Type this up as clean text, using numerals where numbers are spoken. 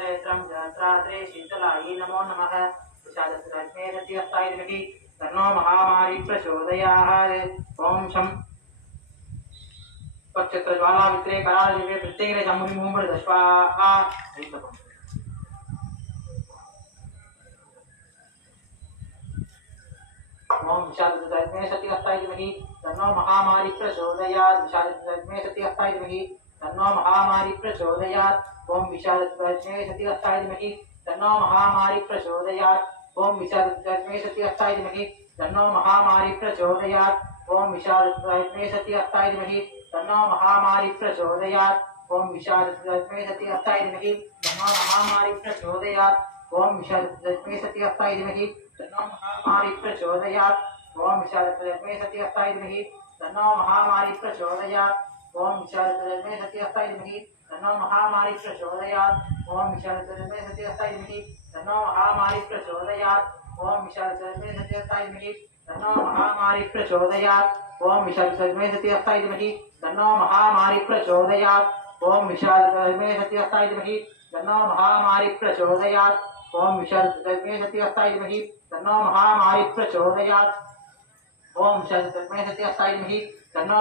जयत्रं जयत्रात्रे शीतलायै नमो नमः विषादस्मे सत्यस्ताय विमहि तन्नो महामारी प्रचोदयात् ओम शं पक्षत्र ज्वाला वित्रे कराल दिव्य प्रत्येक जमुनि मुंबड़ दश्वाहा ओम विषादस्मे सत्यस्ताय विमहि तन्नो महामारी प्रचोदयात् विषादस्मे सत्यस्ताय विमहि तन्नो महामारी प्रचोदयात् ओम विषादस्मे सत्यस्ताय विमहि तन्नो महामारी प्रचोदयात् ओम विषादस्मे सत्यस्ताय विमहि तन्नो महामारी प्रचोदयात् ओम विषादस्मे सत्यस्ताय विमहि तन्नो महामारी प्रचोदयात् ओम विषादस्मे सत्यस्ताय विमहि तन्नो महामारी प्रचोदयात् ओम विषादस्मे सत्यस्ताय विमहि तन्नो महामारी प्रचोदयात् ओम विषादस्मे सत्यस्ताय विमहि तन्नो महामारी प्रचोदयात् ओम विषादस्मे सत्यस्ताय विमहि तन्नो महामारी प्रचोदयात् ओम विषादस्मे सत्यस्ताय विमहि तन्नो महामारी प्रचोदयात् ओम विषादस्मे सत्यस्ताय विमहि तन्नो महामारी प्रचोदयात् ओम विषादस्मे सत्यस्ताय विमहि तन्नो महामारी प्रचोदयात् ओम विषादस्मे सत्यस्ताय विमहि तन्नो महामारी प्रचोदयात् ओम विषादस्मे सत्यस्ताय विमहि तन्नो महामारी प्रचोदयात् ओम विषादस्मे सत्यस्ताय विमहि तन्नो